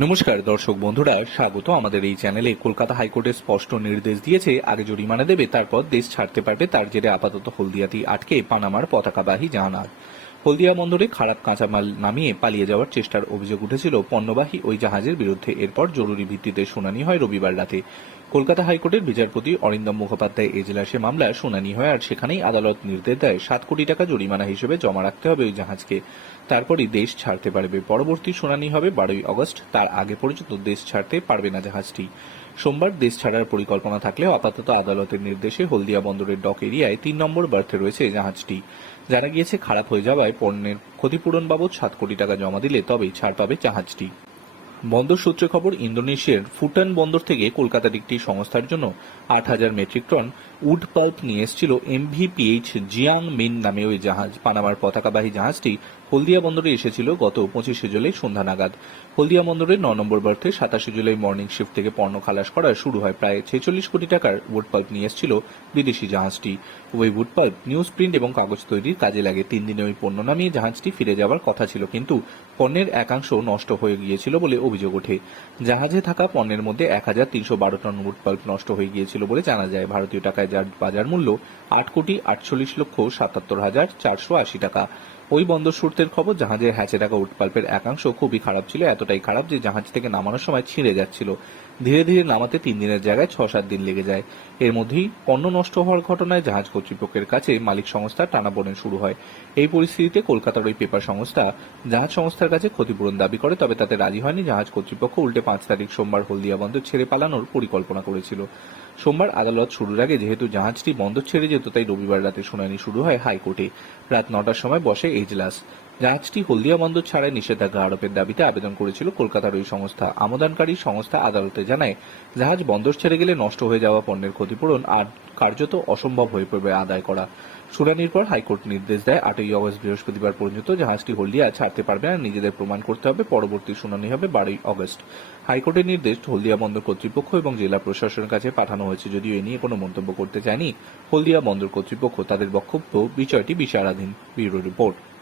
নমস্কার, দর্শক বন্ধুরা, স্বাগত আমাদের এই চ্যানেলে। কলকাতা হাইকোর্টের স্পষ্ট নির্দেশ দিয়েছে, আগে জরিমানা দেবে, তারপর দেশ ছাড়তে পারবে, তার জেরে আপাতত হলদিয়াতি আটকে পানামার পতাকাবাহী জাহানার। হলদিয়া বন্দরে খারাপ কাঁচামাল নামিয়ে পালিয়ে যাওয়ার চেষ্টার অভিযোগ উঠেছিল পণ্যবাহী ওই জাহাজের বিরুদ্ধে। এরপর জরুরি ভিত্তিতে শুনানি হয় রবিবার রাতে। কলকাতা হাইকোর্টের বিচারপতি অরিন্দম মুখোপাধ্যায় এজলাসে মামলার শুনানি হয়, আর সেখানেই আদালত নির্দেশ দেয় সাত কোটি টাকা জরিমানা হিসেবে জমা রাখতে হবে ওই জাহাজকে। তারপরই দেশ ছাড়তে পারবে। পরবর্তী শুনানি হবে বারোই আগস্ট তার আগে পর্যন্ত দেশ ছাড়তে পারবে না জাহাজটি। সোমবার দেশ ছাড়ার পরিকল্পনা থাকলেও আপাতত আদালতের নির্দেশে হলদিয়া বন্দরের ডক এরিয়ায় তিন নম্বর বার্থে রয়েছে জাহাজটি। জানা গিয়েছে, খারাপ হয়ে যাওয়ায় পণ্যের ক্ষতিপূরণ বাবদ সাত কোটি টাকা জমা দিলে তবেই ছাড় পাবে জাহাজটি। বন্দর সূত্রে খবর, ইন্দোনেশিয়ার ফুটান বন্দর থেকে কলকাতার একটি সংস্থার জন্য আট হাজার মেট্রিক টন উড পাল্প নিয়ে এসেছিল এমভিপিএইচ জিয়াং মিন নামে ওই জাহাজ। পানামার পতাকাবাহী জাহাজটি হলদিয়া বন্দরে এসেছিল গত পঁচিশে জুলাই সন্ধ্যা নাগাদ। হলদিয়া বন্দরের ন নম্বর বার্থে সাতাশে জুলাই মর্নিং শিফট থেকে পণ্য খালাস করা শুরু হয়। প্রায় ছেচল্লিশ কোটি টাকার উড পাল্প নিয়ে এসেছিল বিদেশি জাহাজটি। ওই উড পাল্প নিউজ প্রিন্ট এবং কাগজ তৈরির কাজে লাগে। তিন দিনে ওই পণ্য নামিয়ে জাহাজটি ফিরে যাওয়ার কথা ছিল, কিন্তু পণ্যের একাংশ নষ্ট হয়ে গিয়েছিল বলে অভিযোগ ওঠে। জাহাজে থাকা পণ্যের মধ্যে এক হাজার তিনশো বারো টন উড পাল্প নষ্ট হয়ে গিয়েছিল বলে জানা যায়। ভারতীয় টাকায় বাজার মূল্য আট কোটি আটচল্লিশ লক্ষ সাতাত্তর হাজার চারশো আশি টাকা। ওই বন্দর সূত্রের খবর, জাহাজের হ্যাচে থাকা উটপাল্পের একাংশ খুবই খারাপ ছিল, এতটাই খারাপ যে জাহাজ থেকে নামানোর সময় ছিঁড়ে যাচ্ছিল। ধীরে ধীরে নামাতে তিন দিনের জায়গায় ছ সাত দিন লেগে যায়। এর মধ্যেই পণ্য নষ্ট হওয়ার ঘটনায় জাহাজ কর্তৃপক্ষের কাছে মালিক সংস্থা টানাপোড়েন শুরু হয়। এই পরিস্থিতিতে কলকাতার ওই পেপার সংস্থা জাহাজ সংস্থার কাছে ক্ষতিপূরণ দাবি করে, তবে তাতে রাজি হয়নি জাহাজ কর্তৃপক্ষ। উল্টে পাঁচ তারিখ সোমবার হলদিয়া বন্দর ছেড়ে পালানোর পরিকল্পনা করেছিল। সোমবার আদালত শুরুর আগে যেহেতু জাহাজটি বন্দর ছেড়ে যেত, তাই রবিবার রাতে শুনানি শুরু হয় হাইকোর্টে। রাত নটার সময় বসে এজলাস। জাহাজটি হলদিয়া বন্দর ছাড়াই নিষেধাজ্ঞা আরোপের দাবিতে আবেদন করেছিল কলকাতার ওই সংস্থা। আমদানকারী সংস্থা আদালতে জানায়, জাহাজ বন্দর ছেড়ে গেলে নষ্ট হয়ে যাওয়া পণ্যের ক্ষতিপূরণ আর কার্যত অসম্ভব হয়ে পড়বে আদায় করা। শুনানির পর হাইকোর্ট নির্দেশ দেয় আটই অগস্ট বৃহস্পতিবার পর্যন্ত জাহাজটি হলদিয়া ছাড়তে পারবে আর নিজেদের প্রমাণ করতে হবে। পরবর্তী শুনানি হবে বারোই অগস্ট। হাইকোর্টের নির্দেশ হলদিয়া বন্দর কর্তৃপক্ষ এবং জেলা প্রশাসনের কাছে পাঠানো হয়েছে। যদিও এ নিয়ে কোনো মন্তব্য করতে চায়নি হলদিয়া বন্দর কর্তৃপক্ষ। তাদের বক্তব্য, বিষয়টি বিচারাধীন ব্যুরো রিপোর্ট।